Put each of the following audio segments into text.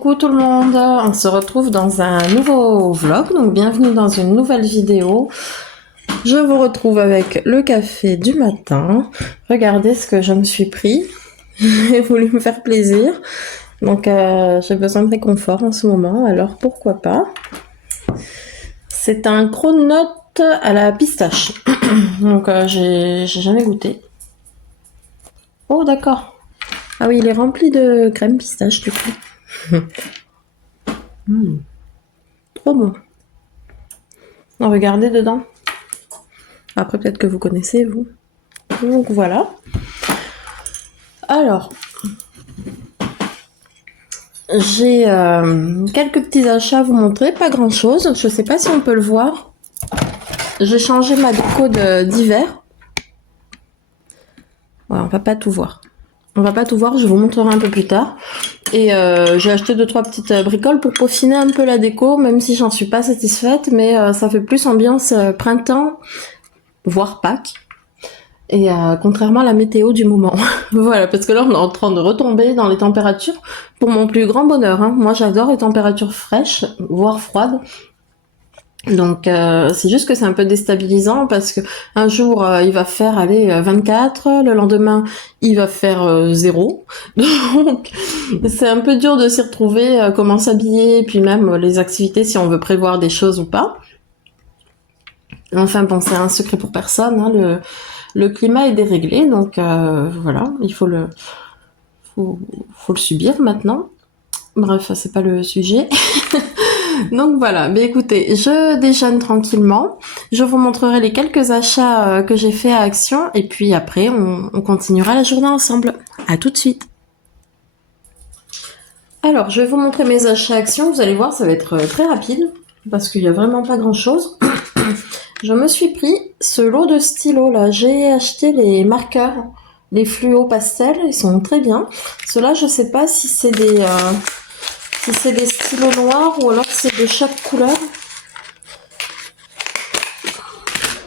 Coucou tout le monde, on se retrouve dans un nouveau vlog, donc bienvenue dans une nouvelle vidéo. Je vous retrouve avec le café du matin. Regardez ce que je me suis pris, j'ai voulu me faire plaisir, donc j'ai besoin de réconfort en ce moment, alors pourquoi pas. C'est un cronut à la pistache, donc j'ai jamais goûté. Oh d'accord, ah oui il est rempli de crème pistache du coup. Trop bon. Regardez dedans. Après, peut-être que vous connaissez, vous. Donc, voilà. Alors, j'ai quelques petits achats à vous montrer. Pas grand-chose. Je sais pas si on peut le voir. J'ai changé ma déco d'hiver. Ouais, on va pas tout voir. On va pas tout voir, je vous montrerai un peu plus tard. Et j'ai acheté 2-3 petites bricoles pour peaufiner un peu la déco, même si j'en suis pas satisfaite, mais ça fait plus ambiance printemps, voire Pâques. Et contrairement à la météo du moment. Voilà, parce que là on est en train de retomber dans les températures, pour mon plus grand bonheur. Hein. Moi j'adore les températures fraîches, voire froides. Donc c'est juste que c'est un peu déstabilisant parce que un jour il va faire 24, le lendemain il va faire 0. Donc c'est un peu dur de s'y retrouver, comment s'habiller, puis même les activités si on veut prévoir des choses ou pas. Enfin bon, c'est un secret pour personne, hein, le climat est déréglé, donc voilà, il faut le subir maintenant. Bref, c'est pas le sujet. Donc voilà, mais écoutez, je déjeune tranquillement. Je vous montrerai les quelques achats que j'ai fait à Action, et puis après, on continuera la journée ensemble. À tout de suite. Alors, je vais vous montrer mes achats à Action. Vous allez voir, ça va être très rapide, parce qu'il n'y a vraiment pas grand-chose. Je me suis pris ce lot de stylos là. J'ai acheté les marqueurs, les fluo pastels, ils sont très bien. Ceux-là, je sais pas si c'est des stylos noirs ou alors c'est de chaque couleur.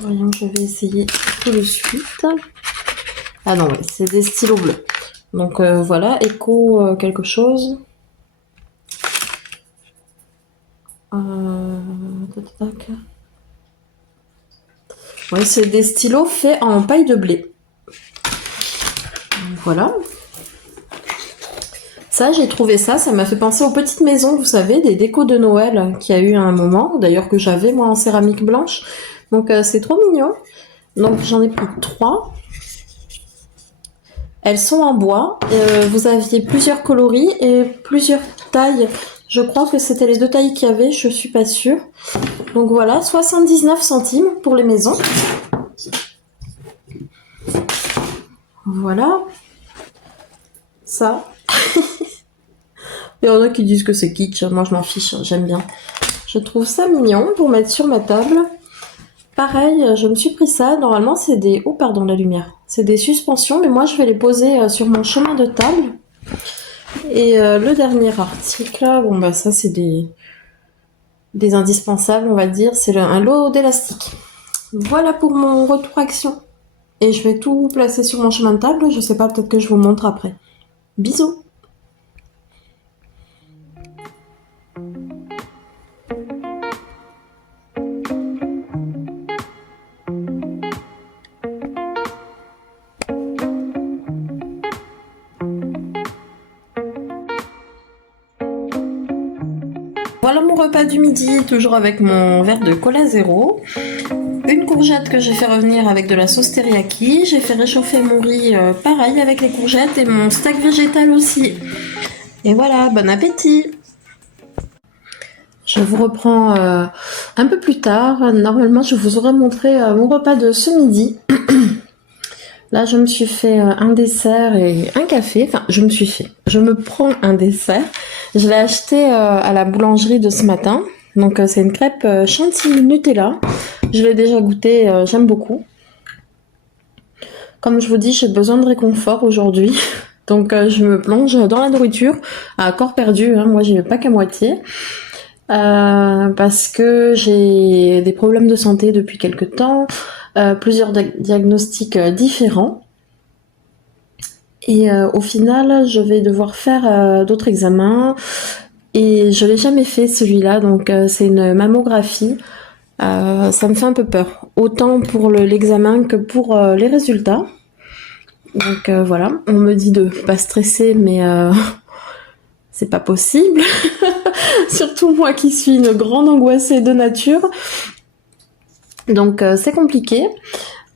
Voyons, je vais essayer tout de suite. Ah non, ouais, c'est des stylos bleus. Donc voilà, éco quelque chose. Tac. Ouais, c'est des stylos faits en paille de blé. Voilà. Ça, j'ai trouvé ça m'a fait penser aux petites maisons, vous savez, des décos de Noël qu'il y a eu à un moment, d'ailleurs que j'avais moi en céramique blanche. Donc c'est trop mignon. Donc j'en ai pris 3. Elles sont en bois. Vous aviez plusieurs coloris et plusieurs tailles. Je crois que c'était les 2 tailles qu'il y avait, je suis pas sûre. Donc voilà, 79 centimes pour les maisons. Voilà. Ça. Il y en a qui disent que c'est kitsch, moi je m'en fiche, j'aime bien. Je trouve ça mignon pour mettre sur ma table. Pareil, je me suis pris ça, normalement c'est des... Oh pardon la lumière. C'est des suspensions, mais moi je vais les poser sur mon chemin de table. Et le dernier article, bon bah ça c'est des indispensables on va dire, c'est un lot d'élastiques. Voilà pour mon retour Action. Et je vais tout placer sur mon chemin de table, je sais pas, peut-être que je vous montre après. Bisous. Voilà mon repas du midi, toujours avec mon verre de cola zéro. Une courgette que j'ai fait revenir avec de la sauce teriyaki. J'ai fait réchauffer mon riz pareil avec les courgettes et mon steak végétal aussi. Et voilà, bon appétit! Je vous reprends un peu plus tard. Normalement, je vous aurais montré mon repas de ce midi. Là, je me suis fait un dessert et un café. Enfin, je me prends un dessert. Je l'ai acheté à la boulangerie de ce matin. Donc, c'est une crêpe chantilly Nutella. Je l'ai déjà goûté, j'aime beaucoup. Comme je vous dis, j'ai besoin de réconfort aujourd'hui. Donc, je me plonge dans la nourriture à corps perdu. Hein. Moi, j'y vais pas qu'à moitié. Parce que j'ai des problèmes de santé depuis quelque temps. Plusieurs diagnostics différents. Et au final, je vais devoir faire d'autres examens. Et je l'ai jamais fait celui-là, donc c'est une mammographie. Ça me fait un peu peur, autant pour l'examen que pour les résultats. Donc voilà, on me dit de pas stresser, mais c'est pas possible. Surtout moi qui suis une grande angoissée de nature. Donc c'est compliqué.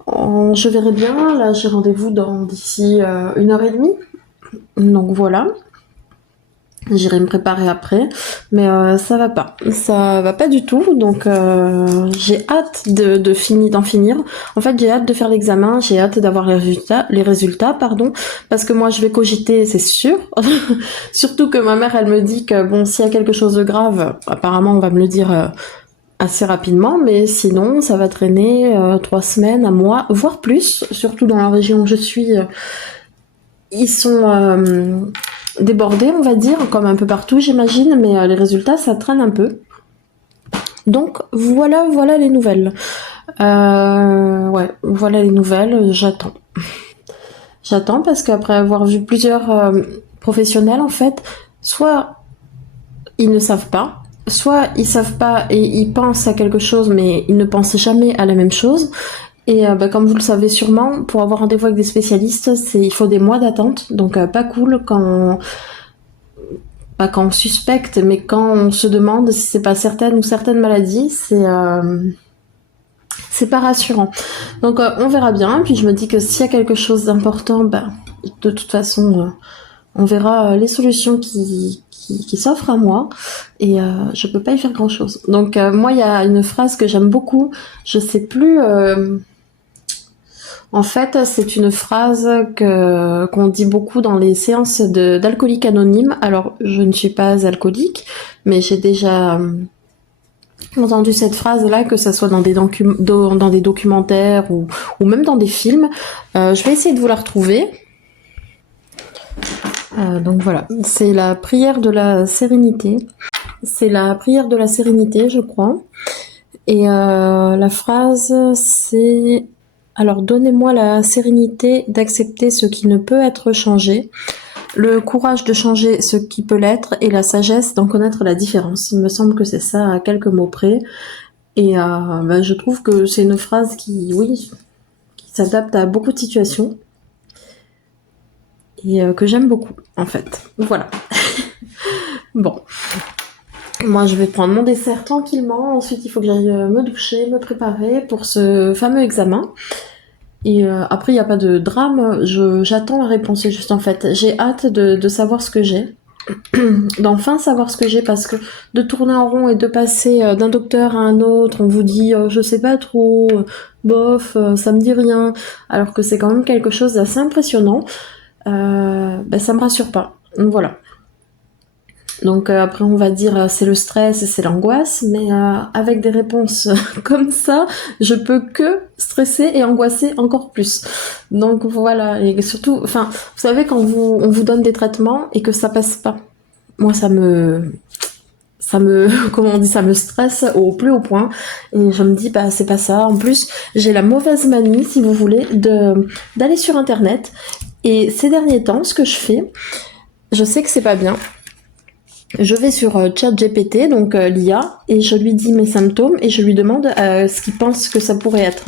Je verrai bien. Là, j'ai rendez-vous d'ici 1h30. Donc voilà. J'irai me préparer après, mais ça va pas du tout. Donc j'ai hâte d'en finir. En fait, j'ai hâte de faire l'examen, j'ai hâte d'avoir les résultats, pardon, parce que moi je vais cogiter, c'est sûr. Surtout que ma mère, elle me dit que bon, s'il y a quelque chose de grave, apparemment on va me le dire assez rapidement, mais sinon ça va traîner 3 semaines, un mois, voire plus. Surtout dans la région où je suis, ils sont débordés, on va dire, comme un peu partout, j'imagine, mais les résultats, ça traîne un peu. Donc voilà les nouvelles. Ouais, voilà les nouvelles. J'attends parce qu'après avoir vu plusieurs professionnels, en fait, soit ils ne savent pas, soit ils savent pas et ils pensent à quelque chose, mais ils ne pensent jamais à la même chose. Et comme vous le savez sûrement, pour avoir rendez-vous avec des spécialistes, il faut des mois d'attente, donc pas cool pas quand on suspecte, mais quand on se demande si c'est pas certaines ou certaines maladies, c'est pas rassurant. Donc on verra bien. Puis je me dis que s'il y a quelque chose d'important, ben, de toute façon, on verra les solutions qui s'offrent à moi. Et je peux pas y faire grand chose. Donc moi, il y a une phrase que j'aime beaucoup. Je sais plus. En fait, c'est une phrase qu'on dit beaucoup dans les séances d'alcooliques anonymes. Alors, je ne suis pas alcoolique, mais j'ai déjà entendu cette phrase-là, que ça soit dans dans des documentaires ou même dans des films. Je vais essayer de vous la retrouver. Donc voilà, c'est la prière de la sérénité. C'est la prière de la sérénité, je crois. Et la phrase, c'est... Alors, donnez-moi la sérénité d'accepter ce qui ne peut être changé, le courage de changer ce qui peut l'être et la sagesse d'en connaître la différence. Il me semble que c'est ça à quelques mots près. Et je trouve que c'est une phrase qui s'adapte à beaucoup de situations et que j'aime beaucoup, en fait. Voilà. Bon. Moi, je vais prendre mon dessert tranquillement. Ensuite, il faut que j'aille me doucher, me préparer pour ce fameux examen. Et après, il n'y a pas de drame. J'attends la réponse, c'est juste en fait. J'ai hâte de savoir ce que j'ai. D'enfin savoir ce que j'ai, parce que de tourner en rond et de passer d'un docteur à un autre, on vous dit je sais pas trop, bof, ça me dit rien, alors que c'est quand même quelque chose d'assez impressionnant. Ça me rassure pas. Donc voilà. Donc après on va dire c'est le stress, c'est l'angoisse, mais avec des réponses comme ça, je peux que stresser et angoisser encore plus. Donc voilà, et surtout, enfin, vous savez quand on vous donne des traitements et que ça passe pas, moi comment on dit, ça me stresse au plus haut point, et je me dis bah c'est pas ça. En plus j'ai la mauvaise manie, si vous voulez, d'aller sur internet, et ces derniers temps ce que je fais, je sais que c'est pas bien. Je vais sur ChatGPT, donc l'IA, et je lui dis mes symptômes et je lui demande ce qu'il pense que ça pourrait être.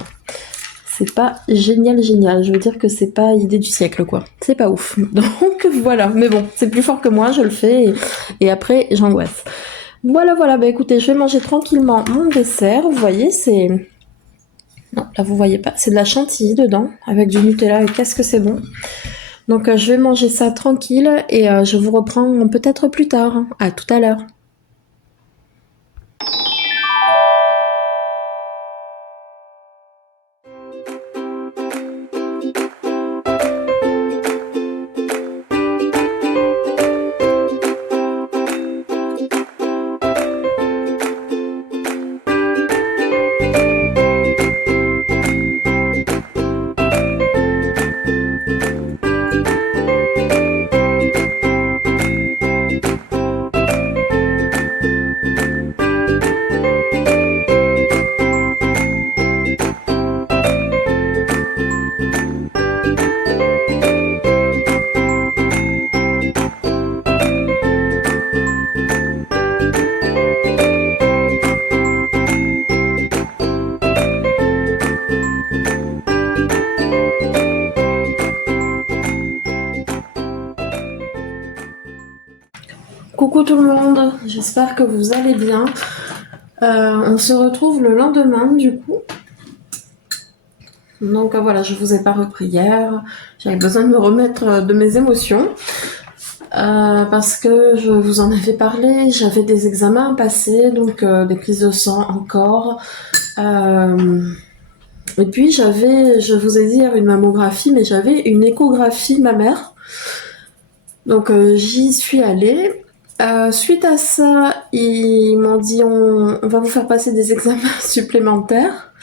C'est pas génial. Je veux dire que c'est pas idée du siècle, quoi. C'est pas ouf. Donc voilà. Mais bon, c'est plus fort que moi, je le fais et après j'angoisse. Voilà. Bah écoutez, je vais manger tranquillement mon dessert. Vous voyez, c'est... Non, là vous voyez pas. C'est de la chantilly dedans avec du Nutella et qu'est-ce que c'est bon. Donc je vais manger ça tranquille et je vous reprends peut-être plus tard. À tout à l'heure. Coucou tout le monde, j'espère que vous allez bien. On se retrouve le lendemain du coup. Donc voilà, je vous ai pas repris hier. J'avais besoin de me remettre de mes émotions. Parce que je vous en avais parlé, j'avais des examens à passer, donc des prises de sang encore. Et puis je vous ai dit hier une mammographie, mais j'avais une échographie mammaire. Donc j'y suis allée. Suite à ça, ils m'ont dit on va vous faire passer des examens supplémentaires.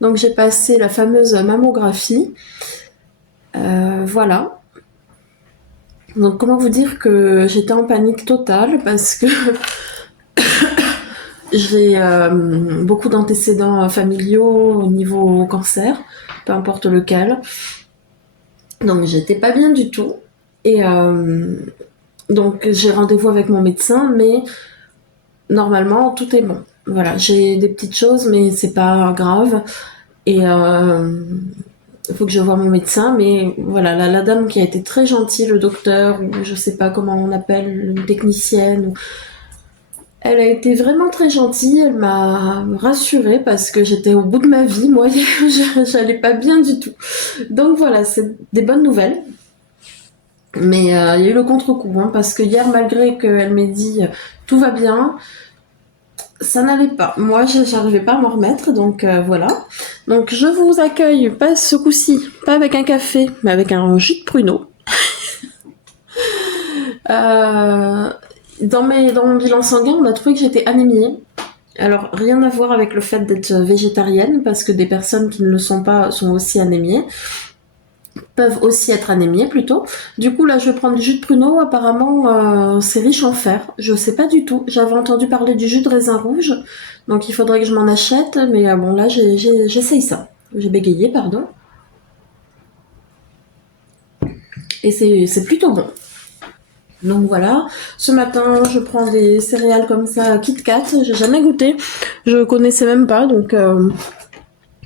Donc j'ai passé la fameuse mammographie. Voilà. Donc comment vous dire que j'étais en panique totale parce que j'ai beaucoup d'antécédents familiaux au niveau cancer, peu importe lequel. Donc j'étais pas bien du tout. Et donc j'ai rendez-vous avec mon médecin, mais normalement tout est bon. Voilà, j'ai des petites choses, mais c'est pas grave. Et il faut que je voie mon médecin, mais voilà, la dame qui a été très gentille, le docteur, ou je sais pas comment on appelle, une technicienne, elle a été vraiment très gentille, elle m'a rassurée parce que j'étais au bout de ma vie, moi, j'allais pas bien du tout. Donc voilà, c'est des bonnes nouvelles. Mais il y a eu le contre-coup, hein, parce que hier, malgré qu'elle m'ait dit tout va bien, ça n'allait pas. Moi, j'arrivais pas à m'en remettre, donc voilà. Donc je vous accueille, pas ce coup-ci, pas avec un café, mais avec un jus de pruneau. Dans mon bilan sanguin, on a trouvé que j'étais anémiée. Alors, rien à voir avec le fait d'être végétarienne, parce que des personnes qui ne le sont pas sont aussi anémiées, peuvent aussi être anémiées plutôt. Du coup, là, je vais prendre du jus de pruneau. Apparemment, c'est riche en fer. Je sais pas du tout. J'avais entendu parler du jus de raisin rouge, donc il faudrait que je m'en achète. Mais bon, là, j'essaye ça. J'ai bégayé, pardon. Et c'est plutôt bon. Donc voilà, ce matin je prends des céréales comme ça, Kit Kat, j'ai jamais goûté, je connaissais même pas, donc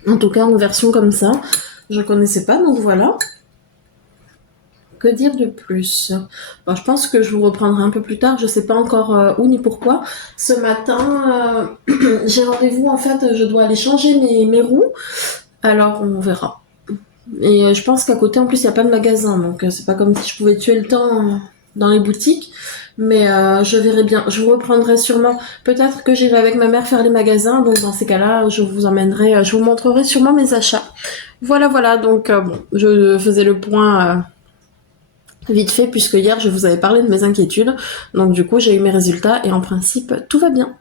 en tout cas en version comme ça, je connaissais pas, donc voilà. Que dire de plus? Bon, je pense que je vous reprendrai un peu plus tard, je sais pas encore où ni pourquoi. Ce matin, j'ai rendez-vous, en fait, je dois aller changer mes roues, alors on verra. Et je pense qu'à côté en plus il n'y a pas de magasin, donc c'est pas comme si je pouvais tuer le temps dans les boutiques. Mais je verrai bien. Je vous reprendrai sûrement. Peut-être que j'irai avec ma mère faire les magasins. Donc dans ces cas-là, je vous emmènerai, je vous montrerai sûrement mes achats. Voilà. Donc bon, je faisais le point vite fait puisque hier je vous avais parlé de mes inquiétudes. Donc du coup j'ai eu mes résultats et en principe tout va bien.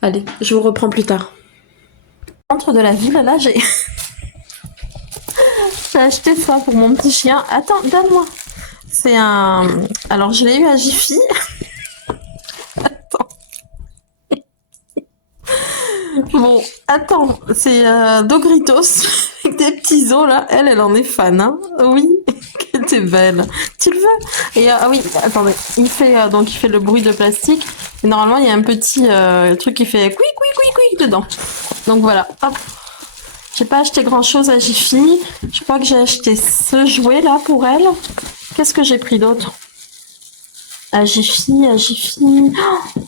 Allez, je vous reprends plus tard. Centre de la ville, là j'ai acheté ça pour mon petit chien. Attends, donne-moi. C'est un. Alors je l'ai eu à Jiffy. Bon, attends, c'est Dogritos avec des petits os là. Elle en est fan, hein. Oui, qu'elle était belle. Tu le veux? Et ah oui, attendez, il fait donc il fait le bruit de plastique. Et normalement, il y a un petit truc qui fait quick dedans. Donc voilà, hop. J'ai pas acheté grand chose à Jiffy. Je crois que j'ai acheté ce jouet là pour elle. Qu'est-ce que j'ai pris d'autre? À Jiffy. Oh,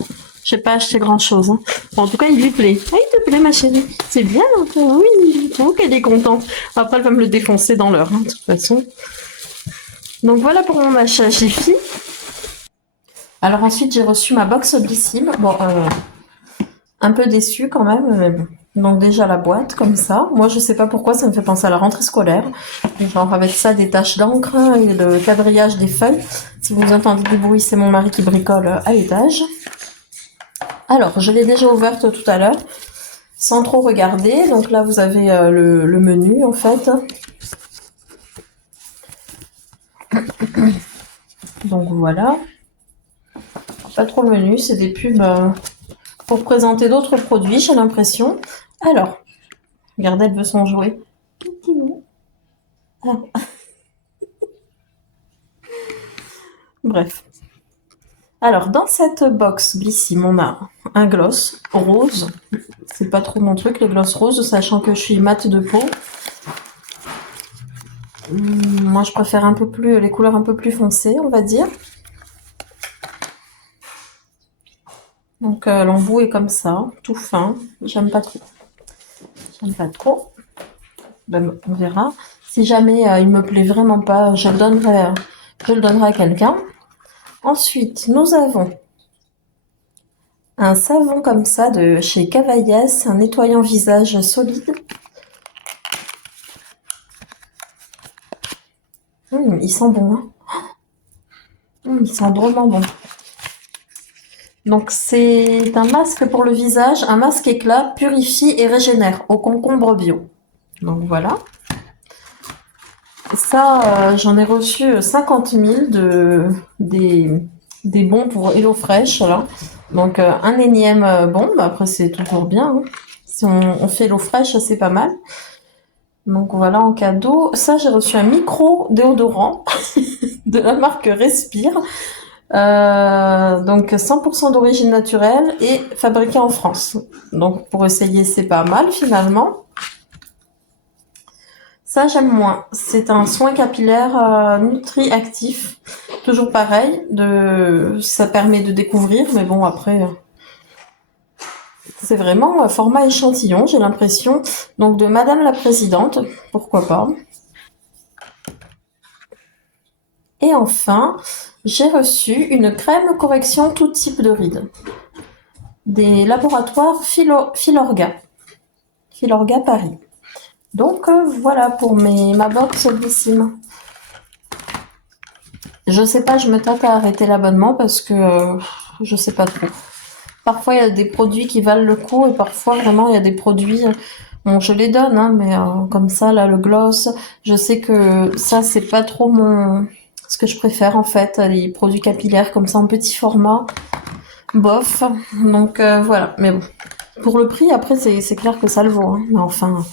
j'ai pas acheté grand chose. Hein. Bon, en tout cas, il lui plaît. Ah, il te plaît, ma chérie. C'est bien, donc oui, je trouve qu'elle est contente. Après, elle va me le défoncer dans l'heure, hein, de toute façon. Donc voilà pour mon achat Jiffy. Alors ensuite, j'ai reçu ma box Blissim. Bon, un peu déçue quand même, mais bon. Donc déjà la boîte, comme ça. Moi, je sais pas pourquoi, ça me fait penser à la rentrée scolaire. Genre avec ça, des taches d'encre et le quadrillage des feuilles. Si vous entendez du bruit, c'est mon mari qui bricole à l'étage. Alors, je l'ai déjà ouverte tout à l'heure, sans trop regarder. Donc là, vous avez le menu, en fait. Donc voilà. Pas trop le menu, c'est des pubs pour présenter d'autres produits, j'ai l'impression. Alors, regardez, elle veut son jouet. Ah. Bref. Alors, dans cette box Blissim, on a un gloss rose. C'est pas trop mon truc, les gloss roses, sachant que je suis mate de peau. Moi, je préfère un peu plus les couleurs un peu plus foncées, on va dire. Donc l'embout est comme ça, tout fin. J'aime pas trop. J'aime pas trop. Ben, on verra. Si jamais il me plaît vraiment pas, je le donnerai à quelqu'un. Ensuite, nous avons un savon comme ça de chez Cavaillès, un nettoyant visage solide. Il sent bon, hein. Il sent drôlement bon. Donc c'est un masque pour le visage, un masque éclat, purifie et régénère au concombre bio. Donc voilà. Ça, j'en ai reçu 50 000 des bons pour HelloFresh, là. Donc un énième bon, bah après c'est toujours bien, hein. Si on fait HelloFresh, c'est pas mal. Donc voilà en cadeau. Ça, j'ai reçu un micro déodorant de la marque Respire. Donc 100% d'origine naturelle et fabriqué en France. Donc pour essayer, c'est pas mal finalement. Ça, j'aime moins. C'est un soin capillaire Nutri-Actif. Toujours pareil, ça permet de découvrir, mais bon, après, c'est vraiment format échantillon, j'ai l'impression. Donc de Madame la Présidente, pourquoi pas. Et enfin, j'ai reçu une crème correction tout type de rides. Des laboratoires Filorga Paris. Donc voilà pour ma box Bellissime. Je sais pas, je me tâte à arrêter l'abonnement parce que je sais pas trop. Parfois il y a des produits qui valent le coup et parfois vraiment il y a des produits, bon je les donne hein, mais comme ça là le gloss, je sais que ça c'est pas trop ce que je préfère en fait, les produits capillaires comme ça en petit format, bof. Donc voilà, mais bon. Pour le prix après c'est clair que ça le vaut, hein, mais enfin.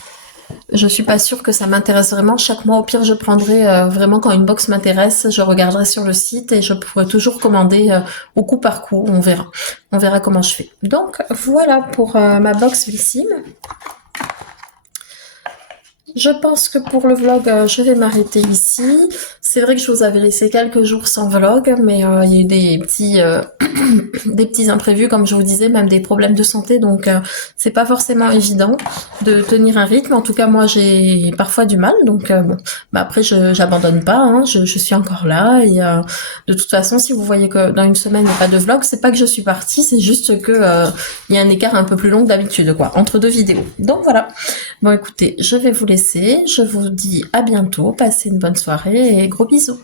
Je suis pas sûre que ça m'intéresse vraiment. Chaque mois, au pire, je prendrai vraiment quand une box m'intéresse, je regarderai sur le site et je pourrai toujours commander au coup par coup. On verra. On verra comment je fais. Donc voilà pour ma box Vissime. Je pense que pour le vlog, je vais m'arrêter ici. C'est vrai que je vous avais laissé quelques jours sans vlog, mais il y a eu des petits imprévus, comme je vous disais, même des problèmes de santé, donc c'est pas forcément évident de tenir un rythme. En tout cas, moi, j'ai parfois du mal, donc bon. Bah, après, j'abandonne pas, hein, je suis encore là, et de toute façon, si vous voyez que dans une semaine, il n'y a pas de vlog, c'est pas que je suis partie, c'est juste que il y a un écart un peu plus long que d'habitude, quoi, entre deux vidéos. Donc voilà. Bon, écoutez, je vais vous laisser. Je vous dis à bientôt. Passez une bonne soirée et gros bisous.